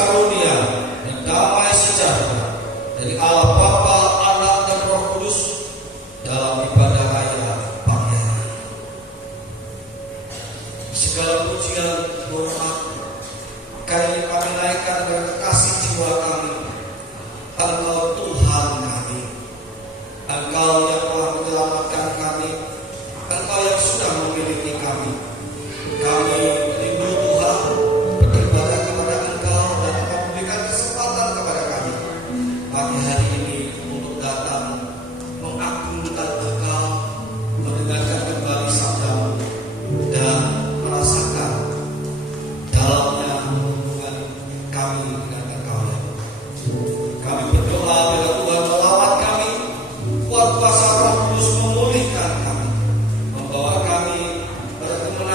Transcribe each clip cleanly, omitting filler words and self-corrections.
karunia dan damai sejahtera dari Allah Bapa, Anak dan Roh Kudus dalam ibadah raya pagi hari. Segala pujian, hormat, kami naikkan dengan kasih jiwa kami. Engkau Tuhan kami, Engkau yang telah menyelamatkan kami, Engkau yang sudah memiliki kami. Kami rindu Tuhan beribadah kepada Engkau dan Engkau memberikan kesempatan kepada kami pagi hari ini untuk datang mengagungkan Engkau, mendengarkan kembali sabda-Mu dan merasakan dalamnya hubungan kami dengan Engkau. Kami berdoa bila Tuhan melawat kami, kuat kuasa Roh Kudus memulihkan kami, membawa kami pada kemenangan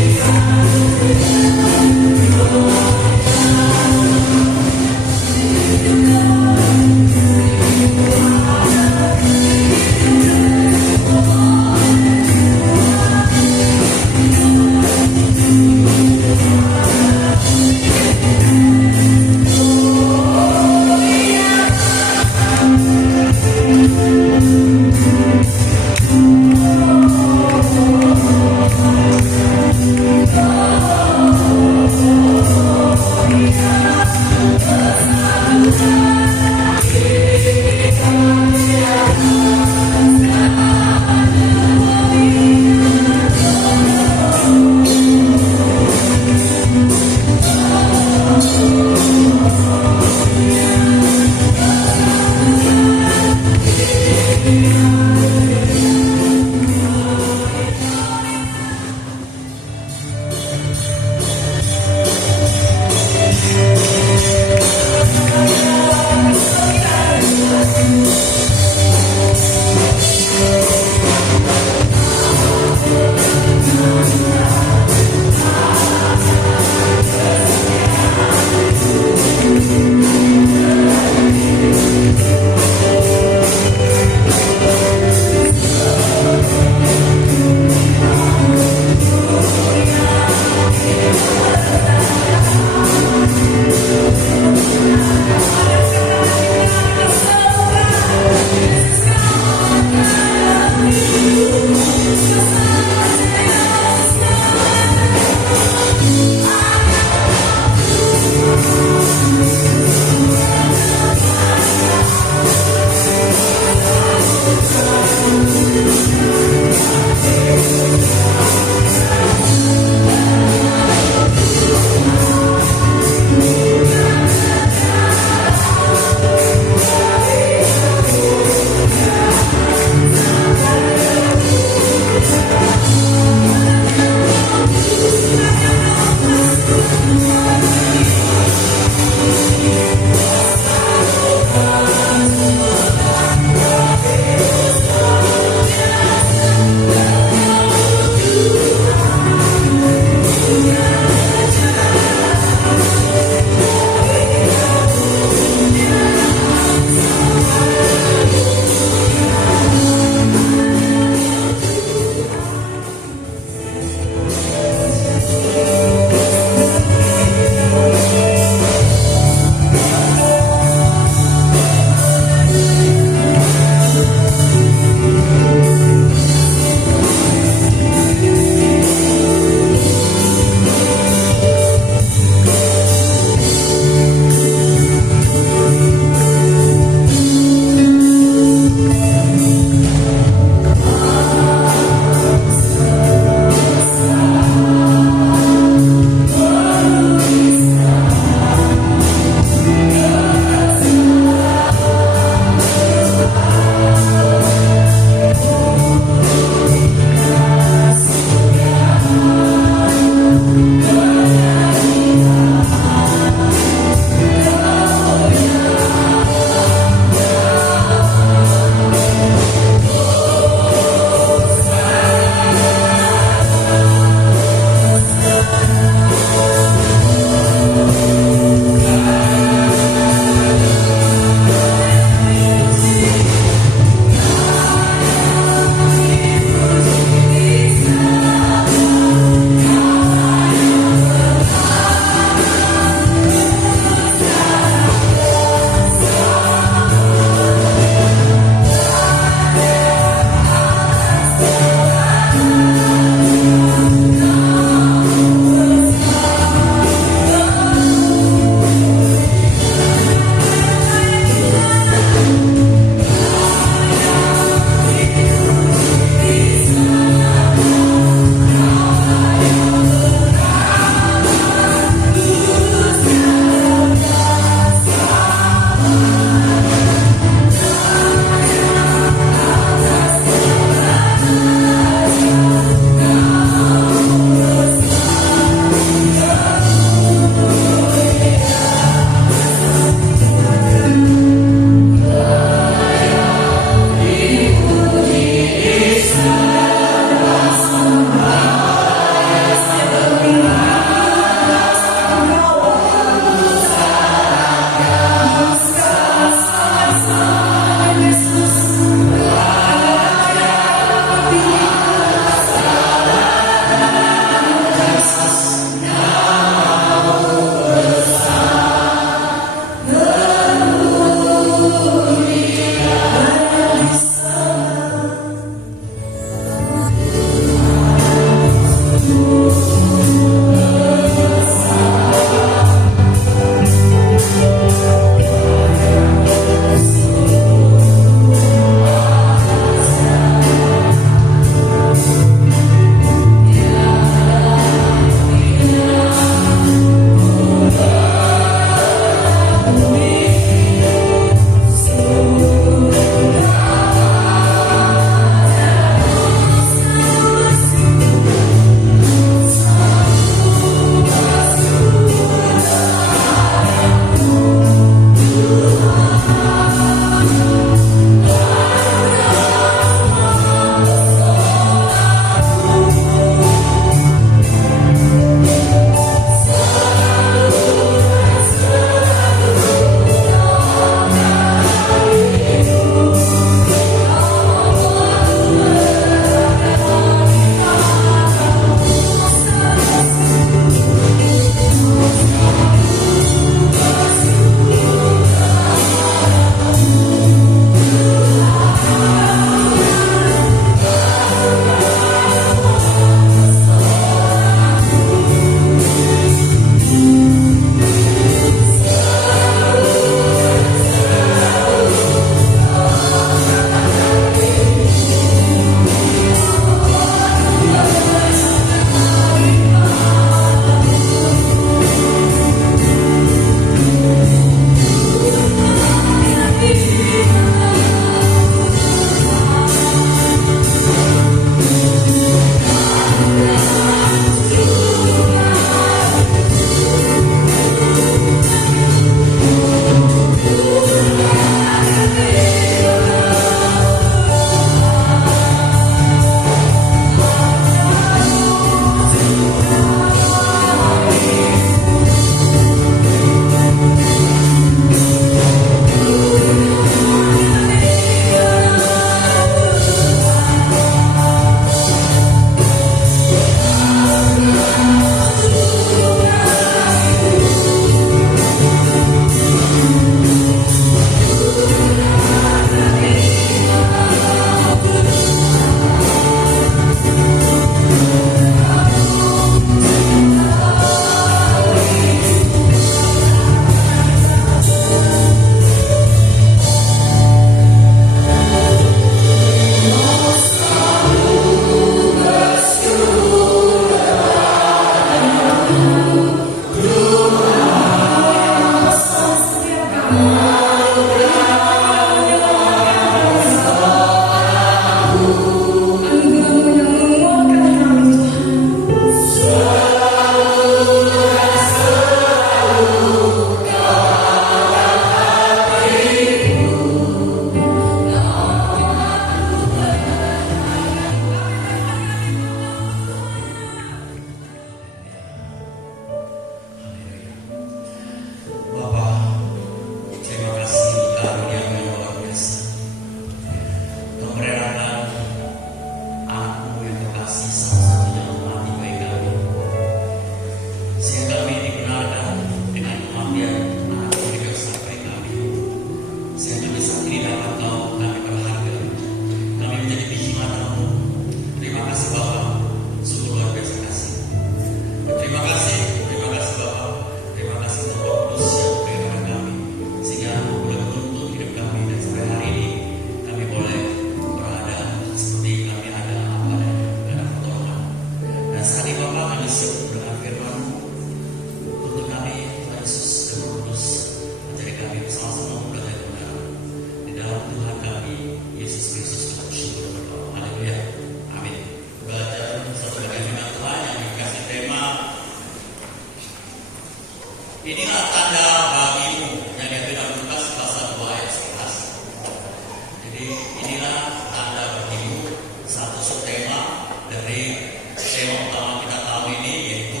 inilah tanda bagimu, satu subtema dari tema utama kita tahun ini, yaitu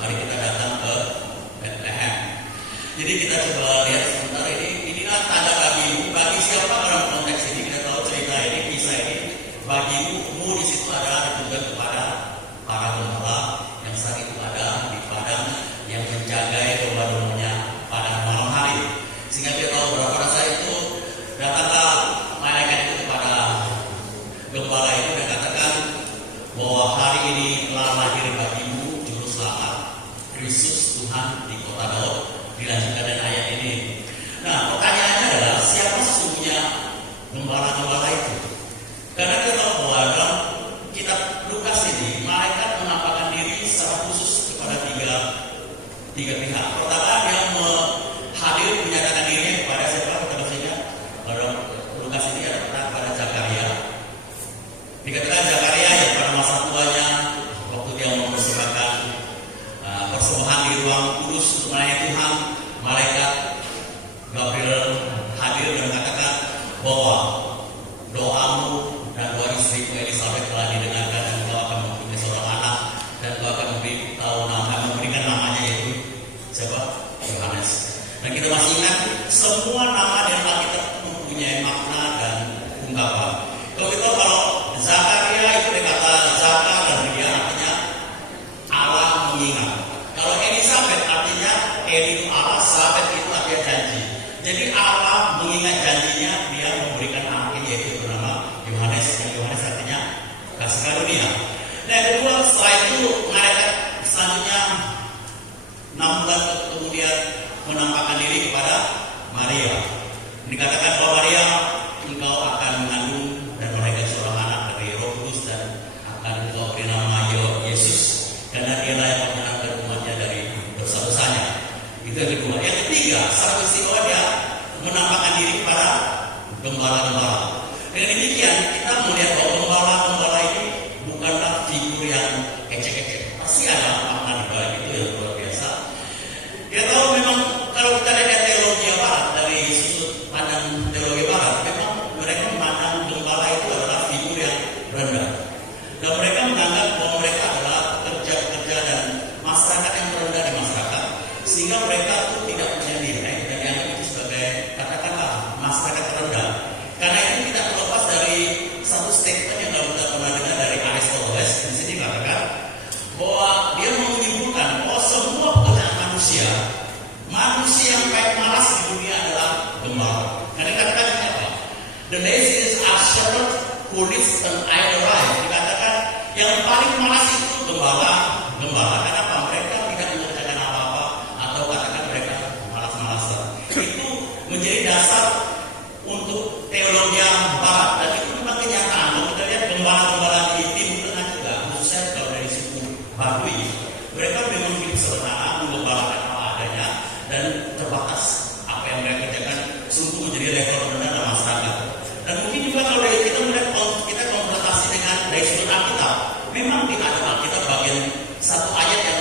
mari kita datang ke Bethlehem. Jadi kita coba lihat sebentar ini. Inilah tanda bagimu. Bagi siapa dalam konteks ini? Kita tahu cerita ini, kisah ini. Bagimu di situ adalah juga kepada para gembala yang saat itu ada di padang yang menjaga domba-dombanya pada malam hari. Sehingga kita tahu berapa rasa itu datanglah malaikat itu kepada gembala itu dan katakan bahwa hari ini telah lahir bagimu juru selamat Kristus Tuhan di kota Daud. Dilanjutkan dengan ayat ini. Nah, pertanyaannya adalah siapa sesungguhnya gembala-gembala itu? Karena kita tahu bahwa dalam kitab Lukas ini malaikat menampakkan diri secara khusus kepada tiga pihak. Pertama, dia hadir menyatakan dirinya kepada siapa? Kita baca pada Lukas ini ada kepada Zakaria. Dikatakan Zakaria yang pada masa tuanya waktu dia mempersembahkan persembahan di ruang kudus untuk melayani Tuhan, malaikat Gabriel hadir dan mengatakan bahwa doamu dan doa istrimu Elizabeth telah didengarkan dan engkau akan mempunyai seorang anak dan engkau akan memberikan namanya yaitu siapa? Yohanes. Dan kita masih ingat semua nama dan Alkitab mempunyai makna dan ungkapan. Kalau Zakaria itu dikata Zaka dan dia artinya Allah mengingat. Kalau Elizabeth artinya itu Allah, Sabet itu artinya janji. Jadi Allah mengingat janjinya, dia memberikan anaknya yaitu bernama Yohanes. Yang Yohanes artinya kasih karunia. Dan yang kedua, setelah itu malaikat selanjutnya 6 bulan kemudian menampakkan diri kepada Maria. Dikatakan bahwa Maria, engkau akan mengandung dan melahirkan seorang anak dari Roh Kudus dan akan engkau beri nama Yesus, karena dialah yang menyelamatkan umatnya dari dosa-dosanya. Itu yang kedua. Yang ketiga, secara istimewa dia menampakkan diri kepada gembala-gembala. Dengan demikian kita melihat bahwa gembala-gembala ini bukanlah figur yang kecil-kecil. Pasti ada makna di balik itu yang luar biasa. Dia tahu memang kalau kita lihat teologi barat, dari sudut pandang teologi barat, memang mereka memandang gembala itu adalah figur yang rendah. Dan mereka menganggap bahwa mereka adalah pekerja-pekerja dan masyarakat yang terendah di masyarakat, sehingga mereka itu tidak punya nilai dan dianggap itu sebagai katakanlah masyarakat terendah. Karena itu tidak terlepas dari satu statement yang kita pernah dengar dari Aristoteles. Di sini katakan bahwa dia menyimpulkan bahwa semua pekerjaan manusia yang baik malas di dunia adalah gembala. Karena dikatakan apa? The laziest are shepherds who live an idle life. Dikatakan yang paling malas itu gembala. Kenapa? Mereka tidak mengerjakan apa-apa atau katakan mereka malas-malasan. Itu menjadi dasar untuk teologi barat, dan itu memang kenyataan. Kalau kita lihat gembala-gembala di Timur Tengah juga, khususnya kalau dari suku Badui, mereka memang hidup sederhana, menggembalakan apa adanya dan terbatas apa yang mereka kerjakan, sungguh menjadi level rendah dalam masyarakat. Dan mungkin juga kalau kita melihat kita konfrontasi dengan dari sudut Alkitab, memang di Alkitab bagian satu ayat yang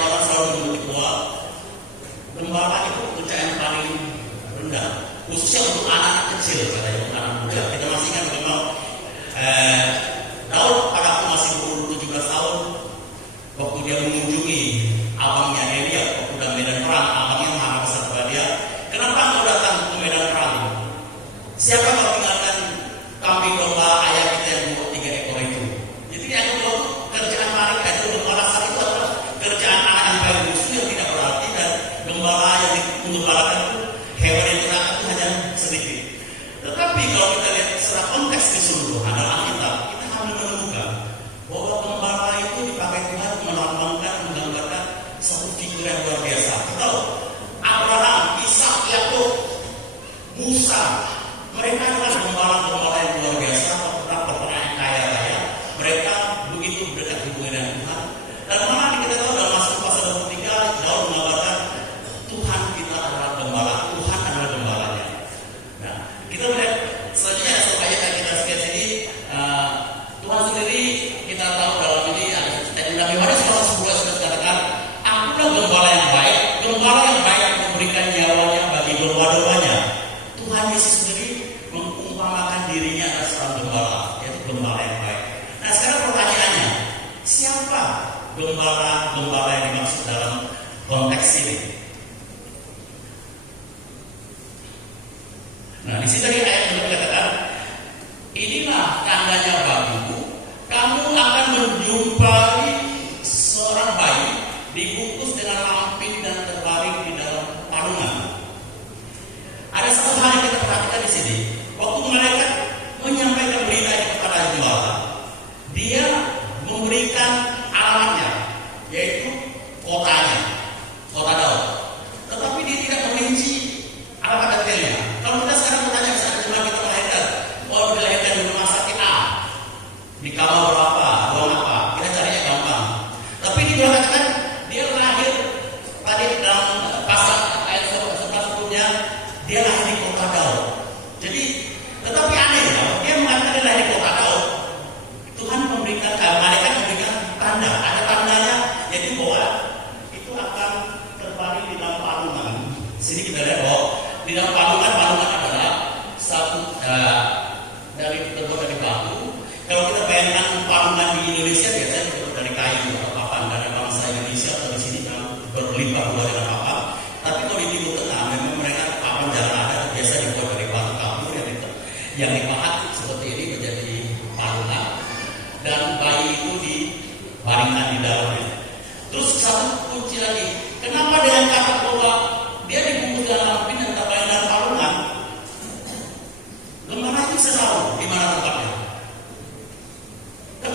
seorang gembala, yaitu gembala yang baik. Nah sekarang pertanyaannya, siapa gembala yang dimaksud dalam konteks ini? Nah di sini tadi ayat yang dikatakan, inilah tandanya bagimu, kamu akan menjumpai seorang bayi dibungkus dengan lampin dan terbaring di dalam palungan. Ada satu hal yang kita perhatikan di sini. Waktu malaikat menyampaikan berita ini kepada gembala, dia memberikan alamatnya, yaitu kotanya, kota Daud. Tetapi dia tidak merinci alamat detailnya. Kalau kita sekarang bertanya saat cuma kita melahirkan, dilahirkan di rumah sakit A, di kamar berapa, ruang apa, kita carinya gampang. Tapi dia katakan dia lahir tadi dalam pasal ayat 11 sebelumnya, dia lahir di kota Daud. Jadi, tetapi aneh ya, dia mengatakan dia lahir di kota Daud. Tuhan memberikan, malaikat memberikan tanda, ada tandanya, yaitu bahwa itu akan terbaring di dalam palungan. Sini kita lihat bahwa di dalam palungan adalah satu terbuat dari batu. Kalau kita bayangkan palungan di Indonesia biasanya terbuat dari kayu atau papan, karena bangsa Indonesia atau di sini berlimpah ruah dengan papan. Tapi kalau di Timur Tengah memang mereka papan jarang ada, biasa dibuat dari batu kapur yang dipahat seperti ini menjadi palungan, dan bayi itu dibaringkan di dalamnya. Terus satu kunci lagi, kenapa dengan kata bahwa dia dibungkus dalam lampin dan terbaring dalam palungan? Gembala itu selalu di mana tempatnya?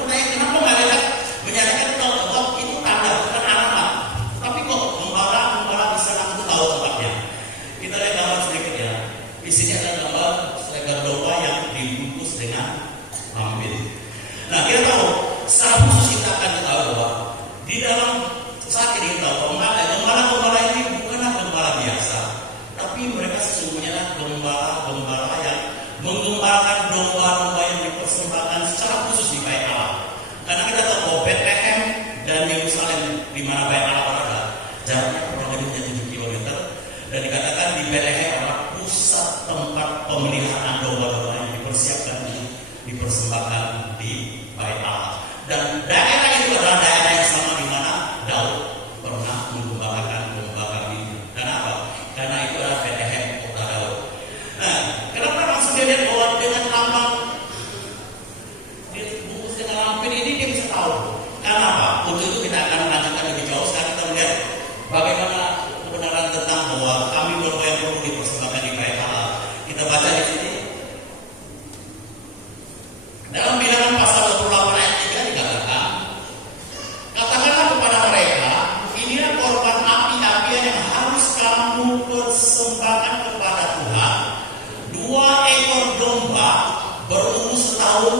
Kenapa malaikat menyatakan bahwa itu tanda bukan alamat? Tapi kok gembala bisa langsung tahu tempatnya? Kita lihat gambar sedikit ya. Di sini ada gambar seekor domba yang dibungkus dengan lampin. Nah kita tahu, secara khusus kita akan tahu bahwa di dalam saat ini kita tahu gembala ini bukanlah gembala biasa, tapi mereka sesungguhnya gembala yang menggembalakan domba-domba yang dipersembahkan secara khusus di Bait Allah. Karena kita tahu bahwa Bethlehem dan Yerusalem di mana Bait Allah berada, jaraknya kurang lebih 7 km, dan dikatakan di Bethlehem adalah pusat tempat pemeliharaan domba-domba yang dipersiapkan untuk dipersembahkan di Bait Allah. Dan daerah itu adalah daerah yang sama di mana Daud pernah menggembalakan domba kambing. Kenapa? Karena itu adalah Bethlehem, kota Daud. Nah, kenapa langsung dia lihat bahwa dengan lambang dibungkus dengan lampin ini dia bisa tahu? Kenapa? Untuk itu kita akan melanjutkan lebih jauh. Sekarang kita melihat bagaimana kebenaran tentang bahwa kami domba yang perlu dipersembahkan di Bait Allah. Kita baca di sini. Dalam Bilangan pasal 28 ayat 3 dikatakan, katakanlah kepada mereka, inilah korban api-apian yang harus kamu persembahkan kepada Tuhan, 2 ekor domba berumur setahun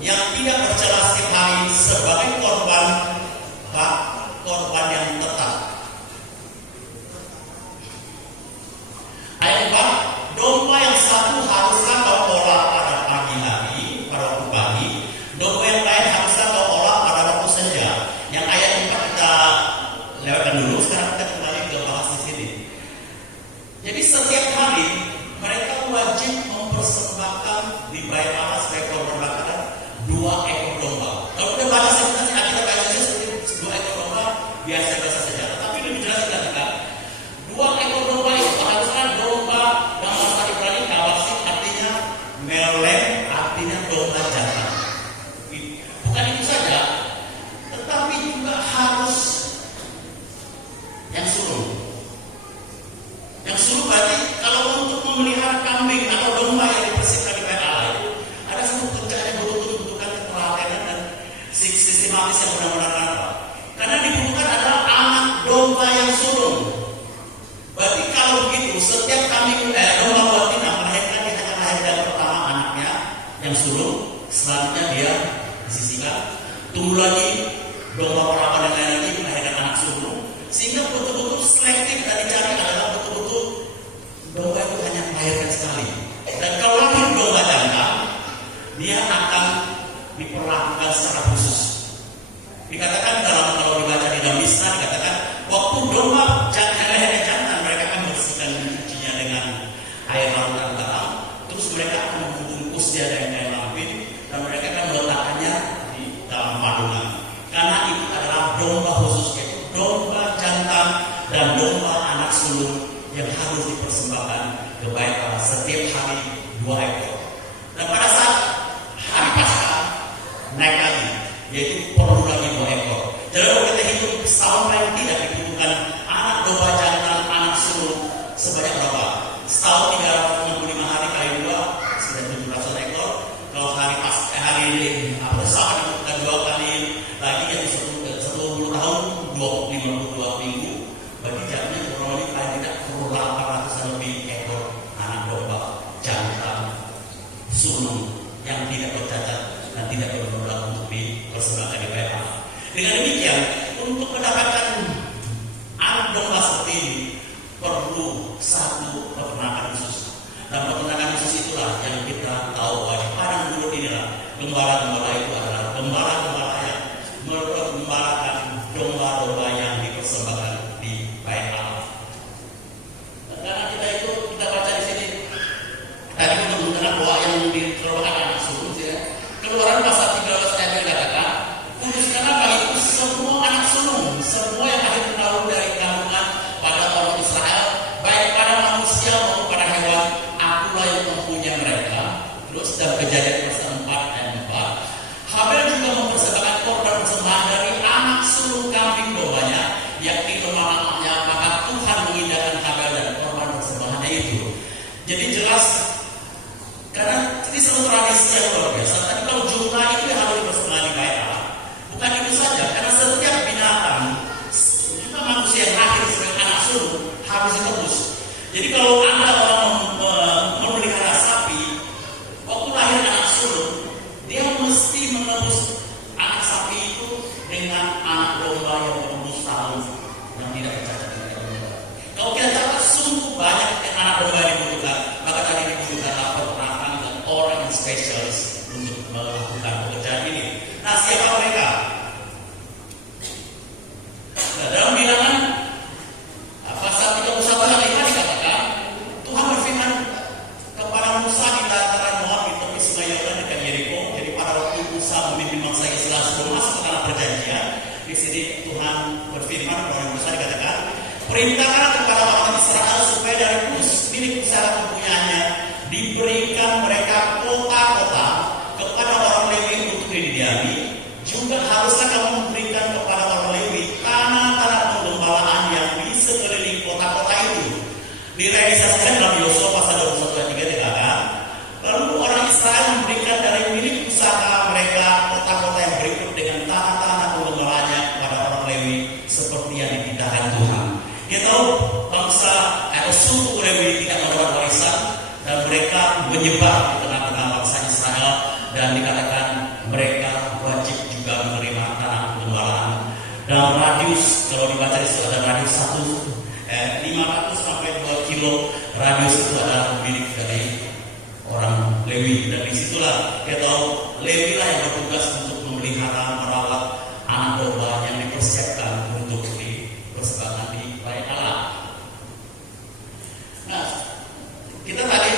yang tidak bercela setiap hari sebagai korban yang tetap. Ayat 4, domba yang satu haruslah kau olah pada pagi hari, pada waktu pagi. Domba yang lain haruslah kau olah pada waktu senja. Yang ayat 4 kita lewatkan dulu. Sekarang kita kembali ke bahas di sini. Jadi setiap hari mereka wajib mempersembahkan di Bait Allah sebagai korban bakaran 2 ekor domba. Kalau kita baca sebenarnya kita baca saja seperti 2 ekor domba biasa saja. Tapi lebih jelas dikatakan 2 ekor domba itu haruslah domba yang bahasa Ibrani kawasin, artinya melem, artinya domba jantan. Bukan itu saja, tetapi juga harus yang sulung. Yang sulung berarti kalau untuk memelihara kambing atau domba yang dipersembahkan di Bait Allah itu ada satu pekerjaan yang betul-betul membutuhkan keteladanan dan sistematis yang benar-benar apa? Karena dibutuhkan adalah anak domba yang sulung. Berarti kalau begitu setiap kambing domba betina melahirkan, dia akan melahirkan pertama anaknya yang sulung, selanjutnya dia disisihkan, tunggu lagi domba perawan dan lain lagi melahirkan anak sulung, sehingga betul-betul selektif dan dicari adalah betul-betul domba itu hanya melahirkan sekali. Dan kalau lahir domba jantan, dia akan diperlakukan secara khusus. Dikatakan kalau dibaca di dalam Misna dikatakan waktu domba lahirnya jantan, mereka akan bersihkan cucinya dengan air laut dan garam, terus mereka akan membungkus dia dengan kain lampin yang tidak bercacat dan tidak bernoda untuk dipersembahkan di PA. Dengan demikian, untuk mendapatkan anak domba seperti ini perlu satu peternakan khusus. Dan peternakan khusus itulah yang kita tahu bahwa di padang gurun inilah gembala-gembala itu adalah gembala-gembala yang mempergembalakan domba-domba yang dipersembahkan di PA. Karena kita baca di sini tadi menunjukkan bahwa yang diperlukan anak sulung, ya. Keluaran pasal 13 ayat yang katakan, kuduskanlah bagi itu semua anak sulung, semua yang lahir melalui dari kandungan pada orang Israel, baik pada manusia maupun pada hewan, akulah yang mempunyai mereka. Terus dalam Kejadian pasal 4 ayat 4, Habel juga mempersembahkan korban persembahan dari anak sulung kambing dombanya, yakni lemah-lemahnya, maka Tuhan mengindahkan Habel dan korban persembahannya itu. Jadi jelas, karena ini satu tradisi yang luar biasa. Tapi kalau jumlah itu yang harus dipersembahkan di PA, bukan itu saja, karena setiap binatang, juga manusia yang lahir sebagai anak sulung harus ditebus. Jadi kalau Anda orang memelihara sapi, waktu lahir anak sulung, dia mesti menebus anak sapi itu dengan anak domba yang berumur tahun yang tidak bercacat dan tidak bernoda. Kalau kita catat sungguh banyak yang anak domba yang dibutuhkan, maka tadi dibutuhkan peternakan dan orang yang spesialis untuk melakukan pekerjaan ini. Nah, siapa mereka? Nah, dalam Bilangan pasal 31 ayat 5 dikatakan, Tuhan berfirman kepada Musa di dataran Moab di tepi sungai Yordan dekat Yeriko. Jadi pada waktu Musa memimpin bangsa Israel sebelum masuk ke tanah perjanjian, di sini Tuhan berfirman kepada Musa dikatakan, perintahkan kepada orang Israel supaya dari milik usaha kepunyaannya diberikan mereka kota-kota kepada orang Lewi untuk didiami. Juga haruslah kamu memberikan kepada orang Lewi tanah-tanah penggembalaan yang di sekeliling kota-kota itu. Direalisasikan dalam Yosua pasal 21 ayat 3 dikatakan, lalu orang Israel memberikan dari milik usaha mereka kota-kota yang berikut dengan tanah-tanah penggembalaannya kepada orang Lewi seperti yang dipindahkan Tuhan. Kita tahu bangsa atau suku Lewi tidak mendapat warisan dan mereka menyebar di tengah-tengah bangsa Israel, dan dikatakan mereka wajib juga menerima tanah penggembalaan. Dalam radius, kalau dibaca di situ ada radius 500 sampai 2 kilo, radius itu adalah milik dari orang Lewi. Dan disitulah kita tahu Lewi lah yang bertugas untuk memelihara, merawat anak domba yang dipersiapkan untuk dipersembahkan di bait Allah. Nah, kita tadi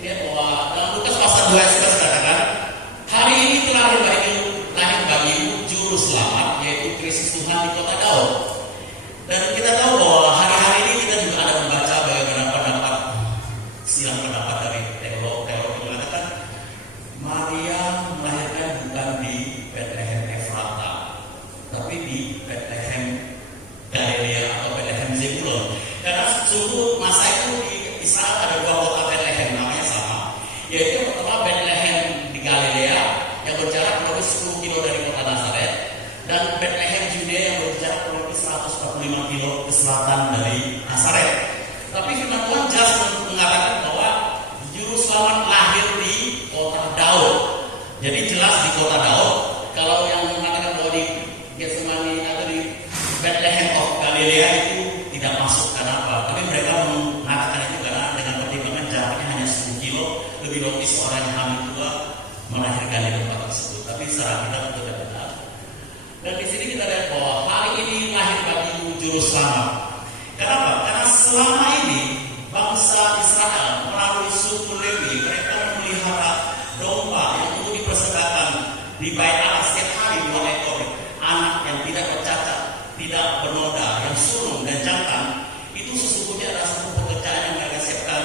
lihat bahwa dalam Lukas pasal 2 ayat 11 dikatakan, hari ini telah lahir bagimu juru selamat, yaitu Kristus Tuhan di kota Daud. Dan kita tahu bahwa hari-hari ini kita juga ada membaca bagaimana pendapat silang pendapat dari teolog yang mengatakan Maria melahirkan bukan di Bethlehem Efrata, tapi di Bethlehem Galilea atau Bethlehem Zebulon. Karena suku masa itu di Israel ada 2 kota Bethlehem, namanya sama, yaitu yang pertama Bethlehem di Galilea yang berjarak kurang lebih 10 kilo dari kota Nazaret, dan Bethlehem Judea yang berjarak kurang lebih 145 kilo ke selatan dari Nazaret. Tapi firman Tuhan jelas mengatakan bahwa juru selamat lahir di kota Daud. Jadi jelas di kota Daud. Kalau yang mengatakan bahwa di Getsemani atau di Bethlehem of Galilea itu tidak masuk, karena apa? Tapi mereka mengatakan itu karena dengan pertimbangan jaraknya hanya 10 kilo, lebih logis orang yang hamil tua melahirkan di tempat tersebut. Tapi secara kita tentu tidak benar. Dan di sini kita lihat bahwa hari ini lahir bagimu juru selamat. Kenapa? Karena selama ini bangsa Israel melalui suku Lewi, mereka memelihara domba yang untuk dipersembahkan di bait Allah setiap hari 2 ekor, anak yang tidak bercacat, tidak bernoda, yang sulung dan jantan. Itu sesungguhnya adalah satu pekerjaan yang mereka siapkan,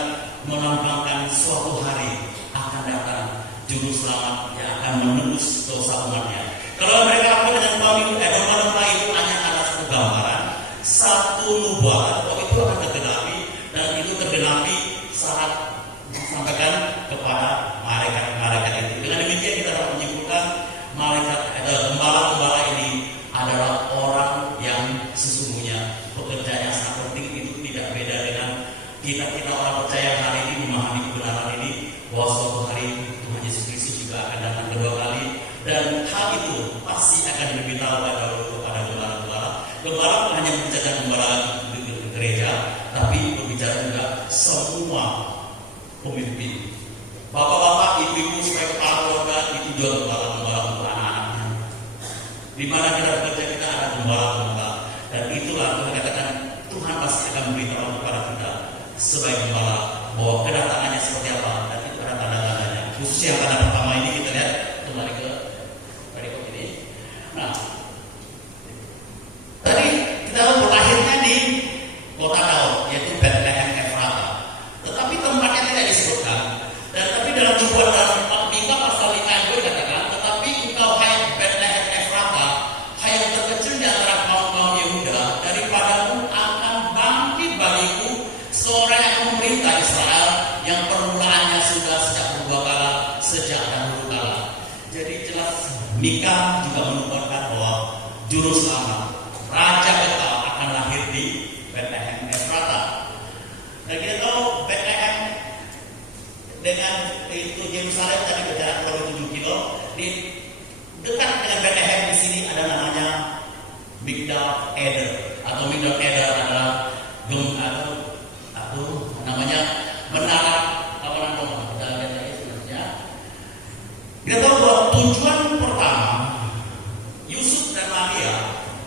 melambangkan suatu hari akan datang juru selamat yang akan menebus dosa umatnya. Kalau mereka lakukan dengan domba-domba itu hanya ada satu gambaran, satu nubuatan bahwa itu akan tergenapi, dan itu tergenapi saat disampaikan kepada malaikat-malaikat itu. Dengan demikian kita dapat menyimpulkan malaikat gembala-gembala ini adalah orang yang sesungguhnya pekerjaannya sangat penting. Itu tidak beda dengan kita orang percaya hari ini memahami kebenaran ini, bahwa suatu hari Tuhan Yesus Kristus juga juga gembala-gembala untuk anak-anaknya. Di mana kita bekerja kita ada gembala-gembala, dan itulah Tuhan katakan Tuhan pasti akan memberitahu kepada kita sebagai gembala bahwa kedatangannya seperti apa, dan itu ada tanda-tandanya. Khususnya pada pertama ini kita lihat kembali ke perikop ini. Nah, tadi kita berlahirnya di kota Daud, yaitu Bethlehem Efrata. Tetapi tempatnya tidak disebutkan. Dan tapi dalam nubuat dalam Mika pasal 5 ayat 2 dikatakan, tetapi engkau hai Bethlehem Efrata, hai yang terkecil di antara kaum-kaum Yehuda, daripadamu akan bangkit bagiku seorang yang akan memerintah Israel, yang permulaannya sudah sejak berbua kala, sejak dahulu kala. Jadi jelas Mika juga menubuatkan bahwa juru selamat, Raja Kekal akan lahir di Bethlehem Efrata. Dan kita tahu Bethlehem dengan itu Yerusalem tadi berjarak kurang 7 kilo. Di dekat dengan Bethlehem di sini ada namanya Migdal Eder, atau Migdal Eder adalah atau namanya menara kawanan domba. Kita lihat lagi selanjutnya. Kita tahu bahwa tujuan pertama Yusuf dan Maria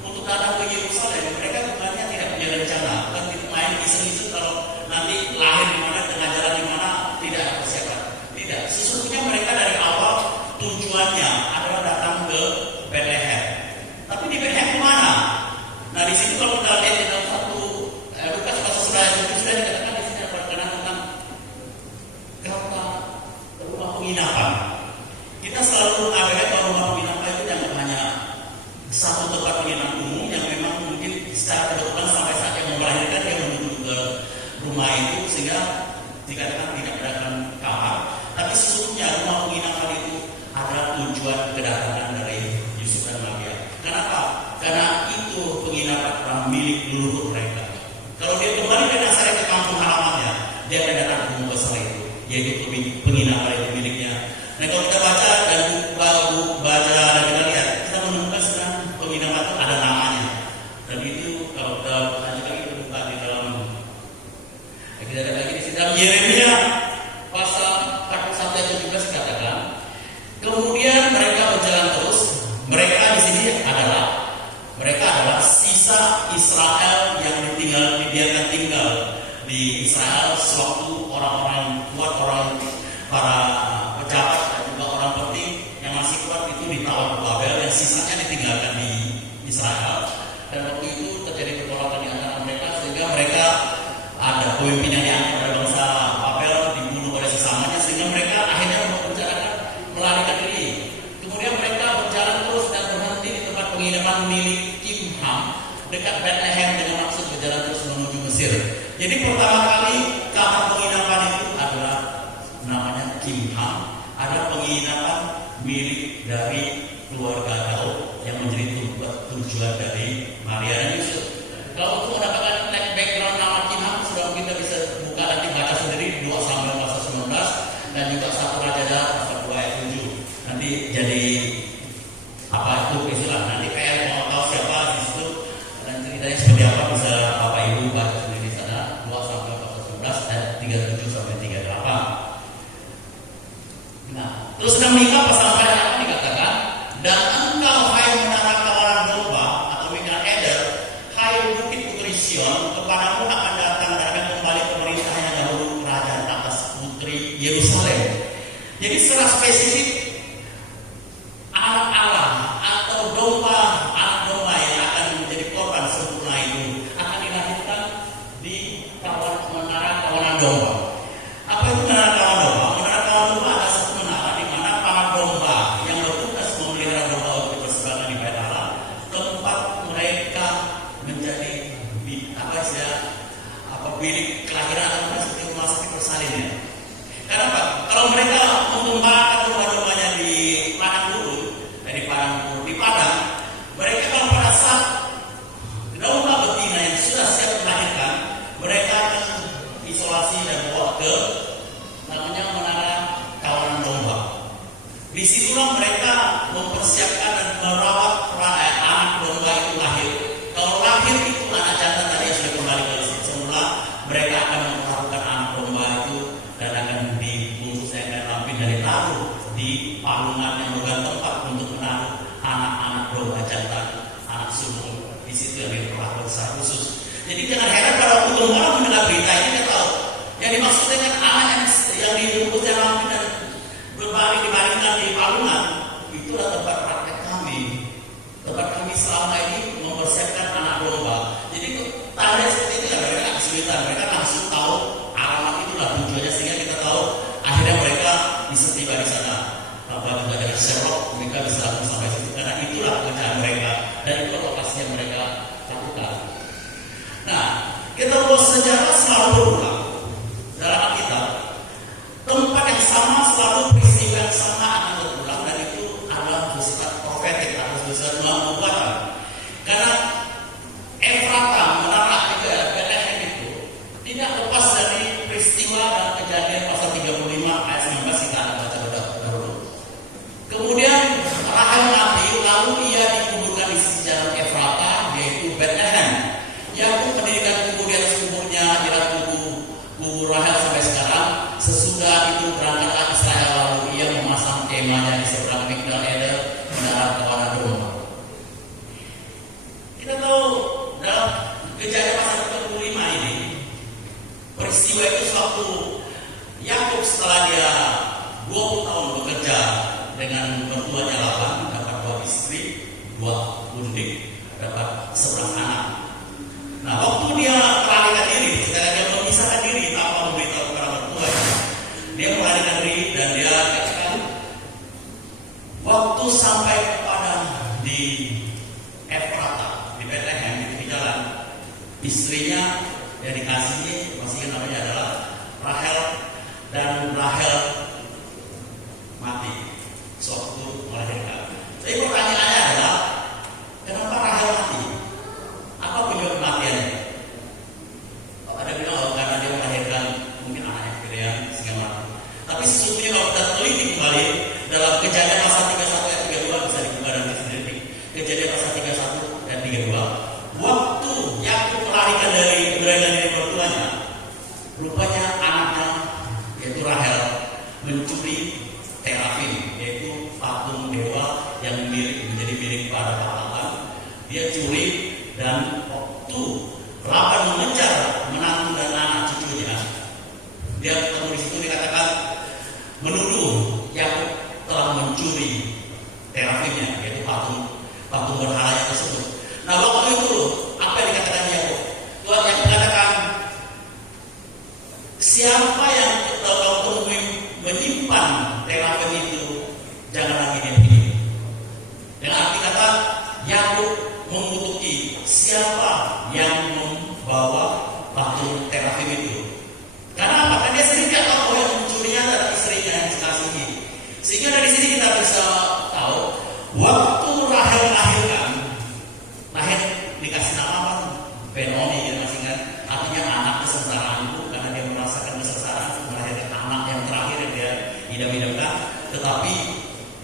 untuk datang ke Yerusalem, mereka sebenarnya tidak punya rencana, kan main iseng-iseng kalau nanti lahir di mana, tengah jalan di mana, tidak ada persiapan. Tidak, sesungguhnya mereka dari awal tujuannya adalah datang ke Bethlehem. Tapi di Bethlehem kemana? Nah di sini kalau kita lihat di dalam satu Lukas pasal 11 itu sudah dikatakan di sini ada perkenalan tentang kata rumah penginapan. Kita selalu mengatakan bahwa rumah penginapan itu jangan hanya satu tempat penginapan umum yang memang mungkin secara kebetulan sampai saat yang melahirkan dia menuju ke rumah itu sehingga dikatakan tidak mendapatkan kamar. Tapi sesungguhnya rumah penginapan itu adalah tujuan kedatangan dari Yusuf dan Maria. Kenapa? Karena itu penginapan orang milik leluhur mereka. Kalau dia kembali ke Nazaret ke kampung halamannya, dia akan datang ke rumah besar itu, yaitu penginapan itu miliknya. Nah kalau kita baca dan baca dan kita lihat, kita menemukan sekarang penginapan itu ada namanya. Dan itu kalau kita lanjut lagi kita buka di dalam, kita lihat lagi di dalam Yeremia pasal 41 ayat 17 dikatakan, kemudian mereka berjalan terus. Mereka di sini adalah sisa Israel yang dibiarkan tinggal di Israel sewaktu orang-orang kuat, para pejabat dan juga orang penting yang masih kuat itu ditawan ke Babel, yang sisanya ditinggalkan di Israel. Dan waktu itu terjadi pergolakan di antara mereka sehingga mereka ada pemimpin yang diangkat oleh bangsa Babel dibunuh oleh sesamanya, sehingga mereka akhirnya merencanakan melarikan diri. Kemudian mereka berjalan terus dan berhenti di tempat penginapan milik Kimham dekat Bethlehem dengan maksud berjalan terus menuju Mesir. Jadi pertama kali kamar penginapan itu adalah namanya Kimham, ada penginapan milik dari keluarga Daud yang menjadi tujuan dari Maria dan Yusuf. Kalau untuk mendapatkan background nama Kimham sudah kita bisa buka nanti baca sendiri 2 Samuel pasal 19 dan juga 1 Raja pasal 2 ayat 7. Nanti jadi apa itu istilah, nanti PR mau tahu siapa di situ dan ceritanya seperti apa bisa Bapak Ibu baca sendiri di sana 2 Samuel pasal 19 ayat 37 sampai 38. Nah, terus dalam Mika pasal 4 ayat 8 dikatakan, dan engkau hai menara kawanan domba atau Migdal Eder, hai bukit putri Sion, kepadamu akan datang dan akan kembali pemerintahan yang dahulu kerajaan atas putri Yerusalem. Jadi secara spesifik anak Allah atau anak domba yang akan menjadi korban sempurna itu akan dilahirkan di menara kawanan domba. Apa itu menara kawanan domba? Menara kawanan domba adalah satu menara di mana para domba yang bertugas memelihara domba untuk dipersembahkan di bait Allah, tempat mereka menjadi bilik kelahiran atau seperti rumah sakit bersalinnya. Karena apa? Kalau mereka mengembangkan domba-dombanya di padang gurun, di padang, mereka kalau pada saat domba betina yang sudah siap melahirkan, mereka akan isolasi dan bawa ke namanya menara kawanan domba. Disitulah mereka mempersiapkan dan merawat anak domba itu lahir. Kalau lahir itu anak jantan tadi yang sudah kembali ke semula, mereka akan melakukan anak domba itu dan akan dibungkus dan rapi dari taruh di palungan perkampungan yang merupakan tempat untuk menaruh anak-anak domba jantan, anak sulung. Di situ yang diperlakukan secara khusus. Jadi jangan heran pada waktu orang mendengar berita ini kita tahu yang dimaksud dengan anak yang dirumuskan rapi dan dibaringkan di palungan, itulah tempat praktek kami. Tempat kami selama ini mempersiapkan anak domba. Jadi tanda seperti itu ya mereka kesulitan, mereka langsung tahu alamat itulah tujuannya sehingga kita tahu akhirnya mereka bisa tiba di sana. Apa juga dari Sherlock mereka bisa langsung sampai situ karena itulah pekerjaan mereka dan itu lokasi yang mereka lakukan. Nah, kita bahwa sejarah selalu berulang dalam Alkitab. Tempat yang sama selalu peristiwa yang sama akan berulang dan itu adalah bersifat profetik atau bersifat nubuatan. Karena Efrata menara Bethlehem itu tidak lepas dari peristiwa dan kejadian pasal 35 ayat 19 kita akan baca dahulu. Kemudian Rahel mati, lalu ia dikuburkan di sisi jalan Efrata yaitu Bethlehem. Yakub mendirikan kubur di atas kuburnya, ialah kubur Rahel sampai sekarang. Sesudah itu berangkatlah Israel lalu ia memasang kemahnya di seberang Migdal Eder mendarat ke Padang Domba. Kita tahu dalam kejadian pasal 35 ini peristiwa itu suatu Yakub setelah dia 20 tahun bekerja dengan mertuanya Laban dapat 2 istri, 2 gundik, dapat 11 anak. Nah, waktu dia melarikan diri, setelah dia memisahkan diri tanpa memberitahu kepada mertuanya, dia melarikan diri dan dia katakan waktu sampai kepada di Efrata, di Bethlehem, di jalan, istrinya yang dikasihnya masih namanya adalah Rahel dan Rahel mati sewaktu melahirkan. Tapi pertanyaannya adalah kenapa Rahel mati? Apa penyebab kematiannya? Ada bilang oh, karena dia melahirkan mungkin anaknya kegedean sehingga mati. Tapi sesungguhnya kalau kita teliti kembali dalam kejadian pasal 31 ayat 32 bisa dibuka dan sendiri. Kejadian pasal 31 dan 32. Waktu Yakub melarikan dari mertuanya, rupanya anaknya yaitu Rahel mencuri terafim, yaitu patung dewa yang menjadi milik para pahlawan. Dia curi. Dan waktu Laban mengejar menantu dan anak cucunya, dia ketemu di situ dikatakan menuduh Yakub telah mencuri terafimnya, yaitu patung berhalanya tersebut. Nah waktu itu apa yang dikatakan Yakub? Tuhan yang mengatakan siapa yang kalau menyimpan terafim itu jangan lagi dia hidup. Dengan arti kata Yakub mengutuki siapa yang membawa patung terafim itu. Karena apa? Karena dia sendiri tidak tahu yang mencurinya adalah istrinya yang dikasihi. Sehingga dari sini kita bisa tahu waktu Rahel lahir dikasih nama apa? Benoni ya masih kan? Artinya anak kesengsaraanku karena dia merasakan kesengsaraan melahirkan anak yang terakhir yang dia idam-idamkan. Tetapi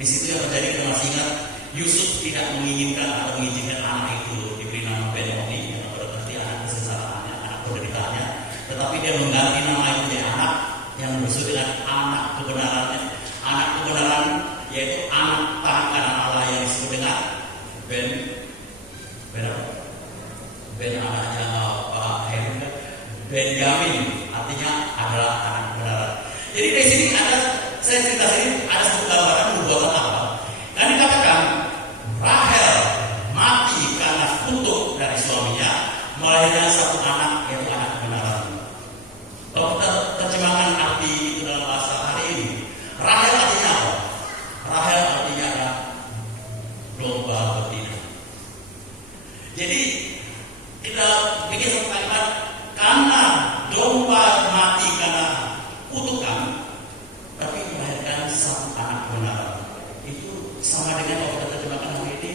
di situ yang terjadi kita masih ingat Yusuf tidak menginginkan atau mengizinkan anak itu diberi nama Benoni yang berarti anak kesengsaraannya, anak penderitaannya. Tetapi dia mengganti nama itu menjadi anak yang bersebut dengan anak kebenarannya. Anak kebenaran yaitu anak tangan kanan Allah yang disebut dengan Ben anaknya Pak Heru, Benjamin artinya adalah anak kebenaran. Jadi di sini saya cerita sini ada satu gambaran nubuatan apa? Dan dikatakan Rahel mati karena kutuk dari suaminya melahirkan satu anak yaitu anak kebenaran. Kalau kita terjemahkan arti itu dalam bahasa hari ini, Rahel artinya apa? Rahel artinya adalah domba betina. Jadi kita bikin satu kalimat karena domba mati karena kutukan, tapi melahirkan satu anak kebenaran. Itu sama dengan kalau kita terjemahkan hari ini.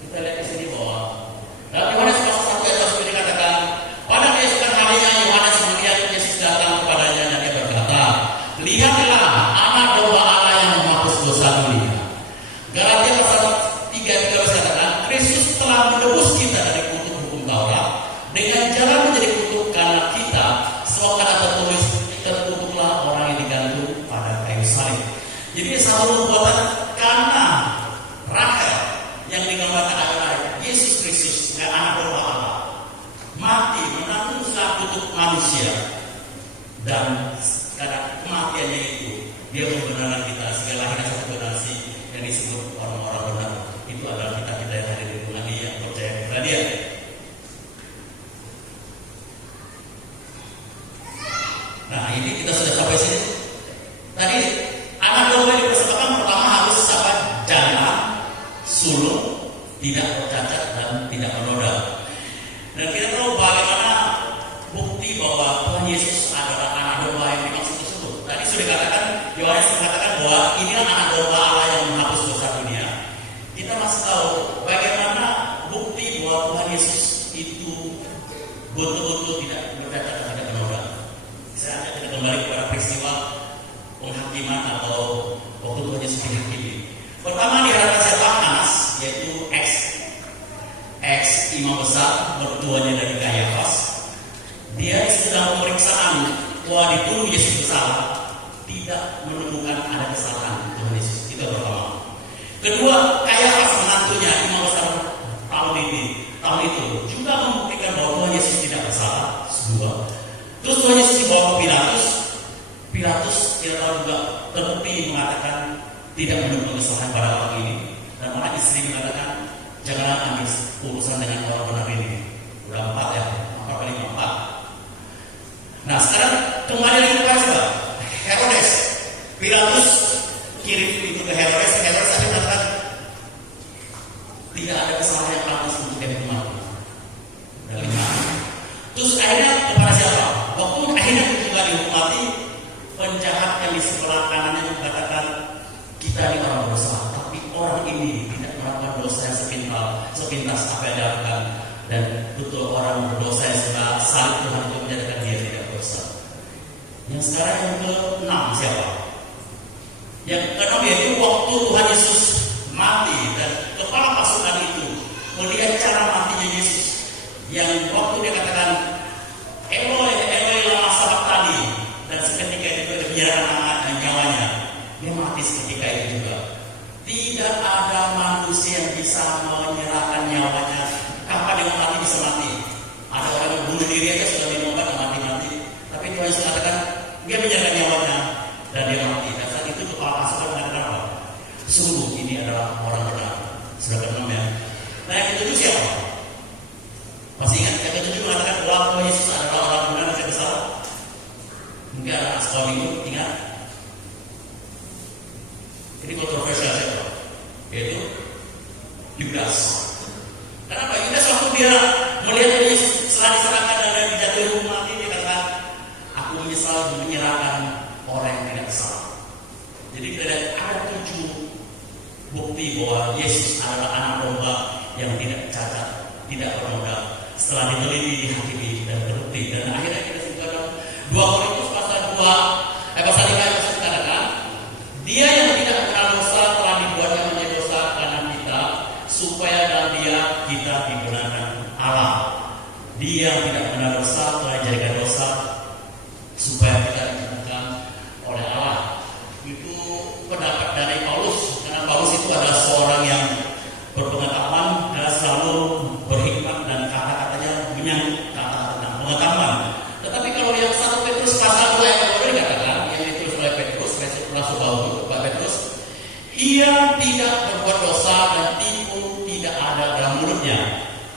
Kita lihat di sini bahwa dalam Yohanes pasal 1 ayat 1 dikatakan pada keesokan harinya Yohanes melihat Yesus datang kepadanya dan dia berkata, lihatlah anak domba Allah yang menghapus dosa dunia. Galatia pasal 3 dikatakan Kristus telah menebus kita dari kutuk hukum Taurat dengan jalan menjadi kutuk karena kita sebab kata tertulis terkutuklah orang yang digantung pada kayu salib. Jadi Jadi satu perbuatan karena Rahel yang digambarkan adalah Yesus Kristus, anak domba Allah, mati menanggung segala kutuk manusia, dan karena kematiannya itu dia membenarkan kita sehingga lahirnya satu generasi yang disebut orang-orang benar. Itu adalah kita yang hadir di rumah ini yang percaya kepada Dia. Nah, ini kita sudah sampai sini. Tadi anak domba yang dipersembahkan pertama harus jangan, sulung, tidak bercacat dan tidak bernoda. Dan kita tahu bagaimana bukti bahwa Tuhan Yesus adalah anak domba yang dimaksud tersebut. Tadi sudah dikatakan, Yohanes mengatakan bahwa inilah anak domba Allah yang menghapus dosa dunia. Kita masih tahu bagaimana bukti bahwa Tuhan Yesus itu betul-betul tidak bercacat dan tidak bernoda. Saya ajak kita kembali kepada peristiwa penghakiman atau waktu Tuhan Yesus dihakimi. Pertama di hadapan siapa? Hanas, yaitu ex imam besar, mertuanya dari Kayafas. Dia sedang pemeriksaan bahwa dituduh Yesus bersalah, tidak menemukan ada kesalahan Tuhan Yesus. Itu pertama. Kedua, Kayafas menantunya imam besar tahun itu juga membuktikan bahwa Tuhan Yesus tidak bersalah. Kedua, terus Tuhan Yesus dibawa ke Pilatus tidak tahu juga terbukti mengatakan tidak mendukung kesalahan pada orang ini, dan malah istri mengatakan janganlah ambil urusan dengan orang benar ini. Udah 4 ya, 4 kali 4. Nah sekarang kembali lagi kepada Herodes. Pilatus kirim itu ke Herodes aja mengatakan tidak ada kesalahan yang pantas untuk dia mati. Dan terus akhirnya kepada siapa? Waktu akhirnya juga dihukum mati, penjahat yang di sebelah kanannya mengatakan kita ini orang bersalah, tapi orang ini tidak melakukan dosa yang sepintas apa yang dilakukan, dan betul orang berdosa yang sudah salib Tuhan untuk menyatakan dia tidak berdosa. Yang sekarang yang ke-6 siapa? Yang ke-6 yaitu waktu Tuhan Yesus mati dan kepala pasukan itu melihat cara matinya Yesus, yang waktu dia katakan Eloi Eloi lama sabachthani, dan seketika itu kebiaraan nyawanya, dia mati seketika itu juga. Tidak ada manusia yang bisa menyerahkan nyawanya. Kapan dia mati bisa mati? Ada orang yang bunuh diri aja sudah minum obat mati. Tapi Tuhan Yesus katakan dia menyerahkan nyawanya dan dia mati. Dan saat itu kepala pasukan mengatakan apa? Sungguh ini adalah orang benar. Sudah ke-6 ya. Nah yang ke-7 siapa? Masih ingat yang ke-7 mengatakan bahwa Tuhan Yesus adalah orang benar dan tidak bersalah. Mungkin ada sekolah minggu ingat. Ini kontroversial siapa? Yaitu Yudas. Kenapa? Yudas waktu dia melihat Yesus setelah diserahkan dan dijatuhi hukum mati, dia katakan, aku menyesal menyerahkan orang yang tidak bersalah. Jadi kita lihat ada 7 bukti bahwa Yesus adalah anak domba yang tidak cacat, tidak bernoda. Setelah diteliti, dihakimi dan terbukti, dan akhirnya kita sebutkan 2 Korintus pasal 5 ayat katakan, dia yang tidak kenal dosa telah dibuatnya menjadi dosa karena kita, supaya dalam dia kita dibenarkan Allah. Dia yang tidak kenal dosa telah dijadikan dosa supaya kita dibenarkan oleh Allah. Itu pendapat dari Paulus, karena Paulus itu adalah seorang yang berpengetahuan dan selalu berhikmat, dan kata-katanya menyangkut kata-kata tentang pengetahuan. Tetapi kalau yang 1 Petrus pasal 2 ayat 2 dikatakan, yang ditulis oleh Petrus, Rasul Petrus, ia tidak berbuat dosa dan tipu tidak ada dalam mulutnya.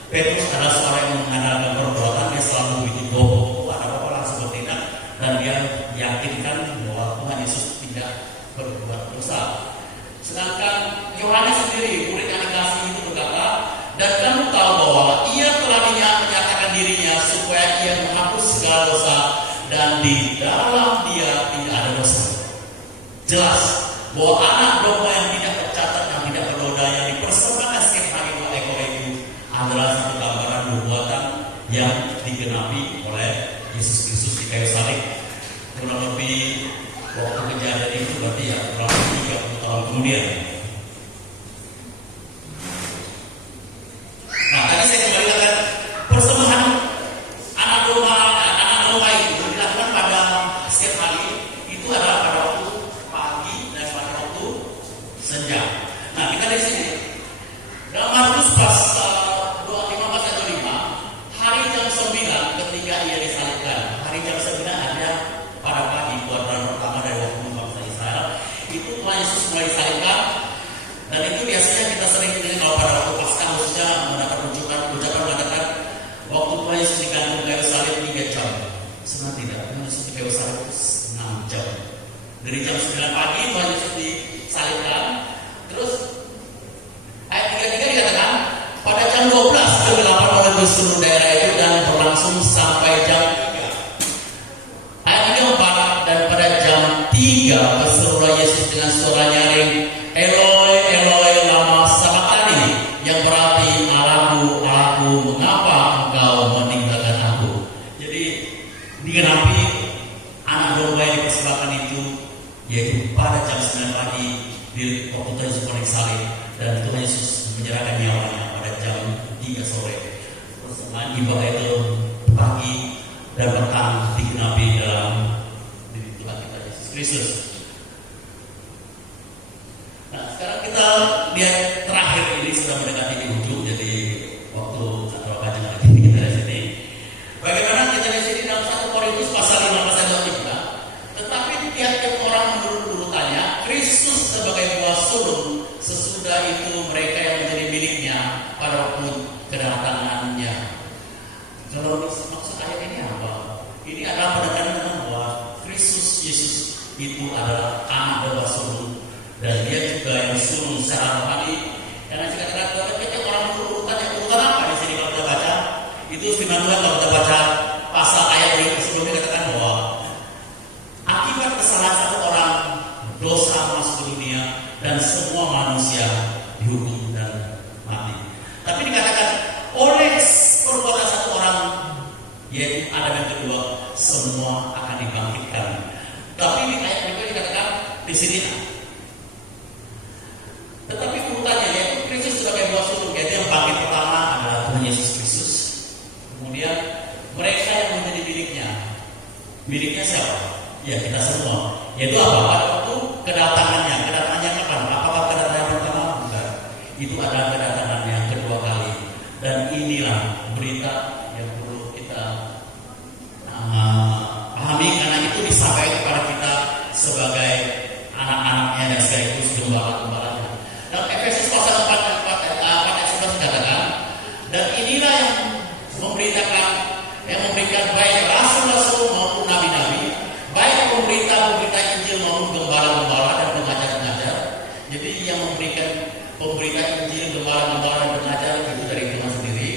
Petrus adalah seorang yang mengandalkan perbuatan, dia selalu bikin bohong, ada apa-apa langsung bertindak, dan dia yakinkan bahwa Tuhan Yesus tidak berbuat dosa. Sedangkan Yohanes sendiri, murid yang dikasih itu berkata, dan kamu tahu bahwa ia telah menyatakan dirinya supaya ia menghapus segala dosa, dan di dalam dia tidak ada dosa. Jelas bahwa anak domba yang tidak tercatat, yang tidak bernoda, yang dipersembahkan setiap hari oleh ekor itu adalah satu gambaran nubuatan yang digenapi oleh Yesus Kristus di kayu salib. Kurang lebih waktu kejadian itu berarti ya kurang lebih 30 tahun kemudian. Nah tadi saya kembali katakan persembahan anak domba itu dilakukan pada setiap hari. Itu adalah pada waktu pagi dan pada waktu pas 15 hari jam 9 ketika ia disalibkan. Hari jam 9 ada pada pagi kuadran pertama dari waktu bangsa Israel. Itu Tuhan Yesus mulai disalibkan. Dan itu biasanya kita sering dengar kalau pada waktu Paskah khususnya mendapat ucapan mengatakan waktu Tuhan Yesus digantung kayu salib 3 jam. Sebenarnya tidak, Tuhan Yesus di kayu salib 6 jam. Dari jam 9 pagi Tuhan Yesus disalibkan. Terus ayat 33 dikatakan pada jam 12 kegelapan oleh seluruh daerah itu dan berlangsung sampai jam 3. Ayat 34 dan pada jam 3 berserulah Yesus dengan suara nyaring, Eloi, Eloi, lama sabachthani, yang berarti Allahku, Allahku, mengapa engkau meninggalkan aku? Jadi digenapi anak domba yang dipersembahkan itu, yaitu pada jam 9 pagi di waktu Tuhan Yesus disalib, dan Tuhan Yesus menyerahkan nyawanya pada jam 3 sore. Persembahan ibadah itu pagi dan petang digenapi dalam diri Tuhan kita Yesus Kristus. Nah, sekarang kita lihat terakhir ini sudah mendekati di ujung, jadi waktu tak terlalu panjang lagi kita di sini. Bagaimana kita di sini dalam 1 Korintus pasal 15 ayat 3. Tetapi tiap-tiap orang menurut urutannya, Kristus sebagai buah sulung, sesudah itu mereka yang menjadi miliknya pada waktu kedatangannya. Kalau maksud ayat ini apa? Ini adalah penekanan bahwa Kristus Yesus itu adalah anak domba sulung, dan dia juga yang sulung secara rohani. Karena dikatakan tiap orang menurut urutannya. Urutan apa di sini kalau kita baca? Itu firman Tuhan kalau kita baca pasal ayat ini sebelumnya dikatakan bahwa akibat kesalahan satu orang dosa masuk ke dunia dan semua manusia dihukum dan mati. Tapi dikatakan oleh perbuatan satu orang, yaitu Adam yang kedua, semua akan dibangkitkan. Tapi di ayat berikutnya dikatakan di sini, tetapi urutannya yaitu Kristus sebagai buah sulung, yaitu yang bangkit pertama adalah Tuhan Yesus Kristus. Kemudian mereka yang menjadi miliknya siapa? Ya kita semua. Yaitu apa? Pada waktu kedatangannya kapan? Apakah kedatangan pertama? Bukan. Itu adalah kedatangan yang kedua kali. Dan inilah berita yang perlu kita pahami, karena itu disampaikan kepada kita sebagai anak-anaknya dan sekaligus gembala-gembalanya. Dalam Efesus pasal 4 ayat 11 dikatakan, dan inilah yang memberitakan, yang memberikan baik rasul-rasul maupun nabi-nabi, baik pemberita Injil maupun gembala-gembala dan pengajar-pengajar. Jadi yang memberikan pemberita Injil, gembala-gembala dan pengajar itu dari Tuhan sendiri.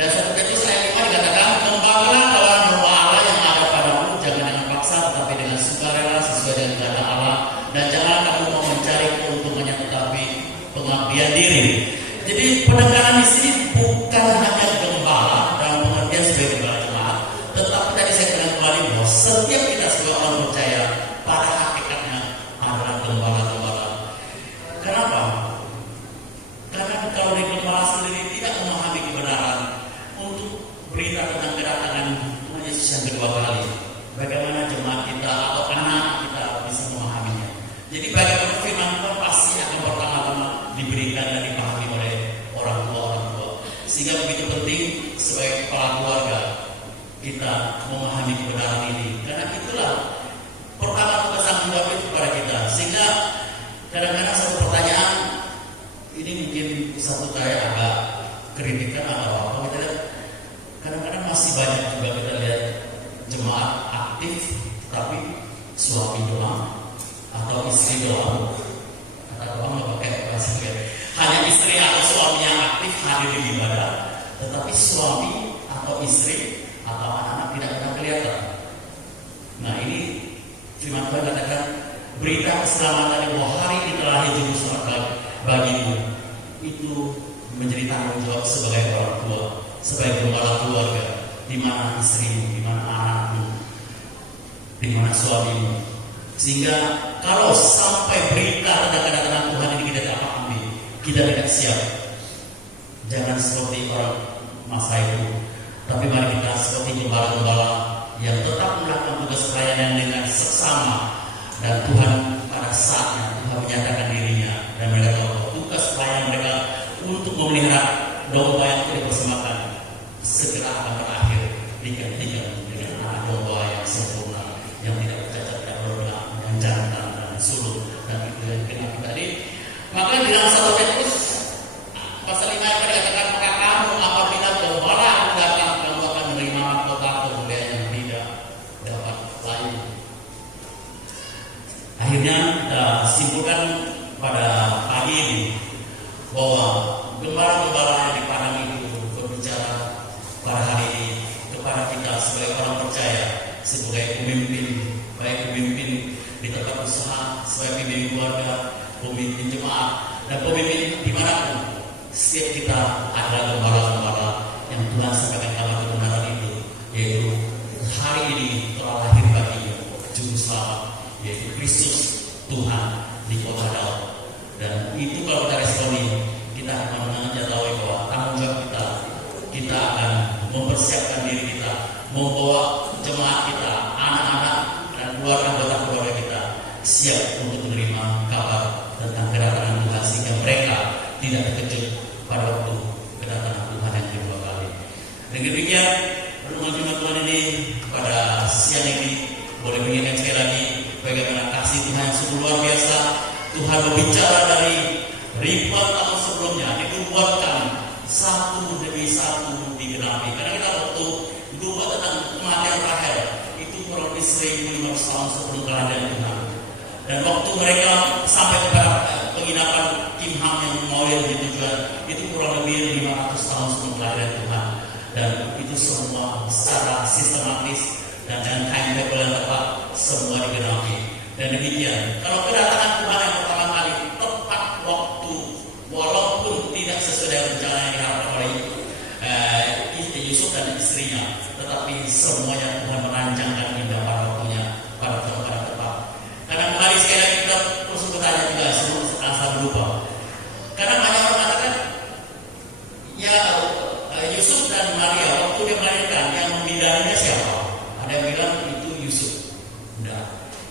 Dan 1 Petrus ayat 5 dikatakan, kembanglah dalam rumah Allah yang ada padamu, jangan dengan paksa tetapi dengan sukarela sesuai dengan kehendak Allah, dan jangan kamu mau mencari keuntungannya tetapi pengabdian diri. Jadi penekanan di sini bukan hanya gembala dalam pengertian sebagai gembala jemaat, tetapi tadi saya bilang kembali bahwa setiap kita sebagai orang percaya pada hakikatnya adalah gembala-gembala. Kenapa? Karena kalau di gembala sendiri tidak memahami kebenaran untuk berita tentang kedatangan Tuhan Yesus yang kedua kali, bagaimana jemaat kita atau anak kita bisa memahaminya. Jadi bagaimana firman Tuhan pasti akan pertama-tama diberikan dan dipahami oleh orang tua. Sehingga begitu penting sebagai kepala keluarga kita memahami kebenaran ini, karena itulah pertama tugas sang Tuhan itu kepada kita. Sehingga kadang-kadang satu pertanyaan ini mungkin satu kayak agak kritikan atau apa, kita lihat kadang-kadang masih banyak juga kita lihat jemaat aktif tapi suami doang atau istri doang, atau orang nggak pakai bahasa hanya istri atau suami yang aktif hadir di ibadah, tetapi suami atau istri atau anak-anak tidak pernah kelihatan. Nah ini firman Tuhan katakan berita keselamatan bahwa hari ini telah juru surga bagimu, itu menjadi tanggung jawab sebagai orang tua, sebagai kepala keluarga. Di mana istrimu, di mana anakmu, di mana suamimu. Sehingga kalau sampai berita tentang kedatangan Tuhan ini kita tidak pahami, kita tidak siap. Jangan seperti orang masa itu, tapi mari kita seperti gembala-gembala yang tetap melakukan tugas pelayanan dengan seksama, dan Tuhan pada saatnya Tuhan menyatakan dirinya dan mereka tahu tugas pelayanan mereka untuk memelihara domba yang kita persembahkan segera akan berakhir digantikan dengan anak domba yang sempurna, yang tidak bercacat, tidak berbelah, yang jantan dan sulung, dan itu yang kenal tadi. Maka di dalam 1 Petrus pasal 5 yang dikatakan, maka kamu apabila gembala datang, kamu akan menerima mahkota kemuliaan yang tidak dapat lain. Akhirnya kita simpulkan pada pagi ini bahwa gembala-gembala yang di padang itu berbicara pada hari ini kepada kita sebagai orang percaya, sebagai pemimpin, baik pemimpin di tempat usaha, sebagai pemimpin keluarga, pemimpin jemaat, dan pemimpin dimanapun. Setiap kita adalah gembala-gembala yang Tuhan sampaikan kabar kebenaran itu, yaitu hari ini telah lahir baginya Juru Selamat, yaitu Kristus Tuhan di kota Daud. Dan itu kalau kita responi, kita akan mengetahui bahwa tanggung jawab kita akan mempersiapkan diri kita, membawa jemaat kita, anak-anak dan keluarga kita siap untuk menerima kabar tentang kedatangan Tuhan, sehingga mereka tidak terkejut pada waktu kedatangan Tuhan yang kedua kali. Dengan demikian, renungan firman Tuhan ini pada siang ini boleh mengingatkan sekali lagi bagaimana kasih Tuhan yang sungguh luar biasa. Tuhan berbicara dari ribuan tahun sebelumnya, dibuatkan satu demi satu digenapi. Karena kita waktu berubah tentang kematian Rahel itu kurang lebih 1500 tahun sebelum kelahiran Tuhan. Dan waktu mereka sampai kepada penginapan Kimham yang mau yang tujuan itu kurang lebih 500 tahun sebelum kelahiran Tuhan. Dan itu semua secara sistematis dan dengan timetable yang tepat semua digenapi. Dan demikian, kalau kedatangan Tuhan yang pertama kali tepat waktu, walaupun tidak sesuai dengan rencana yang diharapkan oleh Yusuf dan istrinya, tetapi semuanya Tuhan merancangkan indah pada waktunya, pada tepat. Karena kembali sekali lagi kita terus bertanya juga sebelum asal berubah. Karena banyak orang mengatakan, ya Yusuf dan Maria waktu dia melahirkan yang membidanginya siapa? Ada yang bilang itu Yusuf. Enggak.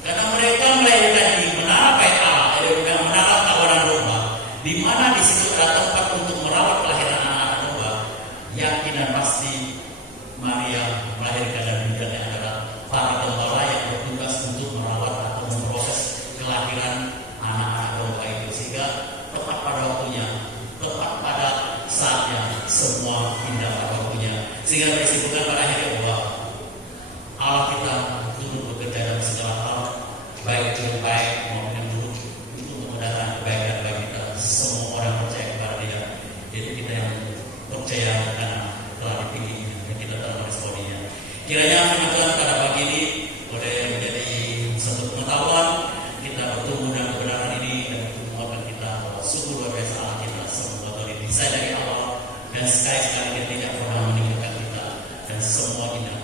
Karena mereka melahirkan di menara Bait Allah, ada menara kawanan domba, di mana di situ ada tempat untuk merawat kelahiran anak-anak domba. Yakin dan pasti Maria melahirkan dan bidangnya adalah para gembala yang bertugas untuk merawat atau memproses kelahiran anak-anak domba itu, sehingga tepat pada waktunya, tepat pada saatnya, semua indah pada waktunya, sehingga disimpulkan pada akhirnya bahwa Allah kita turut bekerja dalam segala hal, baik yang baik maupun yang buruk, untuk mendatangkan kebaikan bagi kita semua orang percaya kepada Dia. Jadi kita yang percaya karena telah dipilih dan kita telah meresponinya. Kiranya firman Tuhan pada pagi ini boleh menjadi satu pengetahuan kita bertumbuh dalam kebenaran ini, dan itu menguatkan kita bahwa sungguh luar biasa Allah kita semua dari desain dari awal, dan sekali-sekali Dia tidak pernah meninggalkan kita, dan semua indah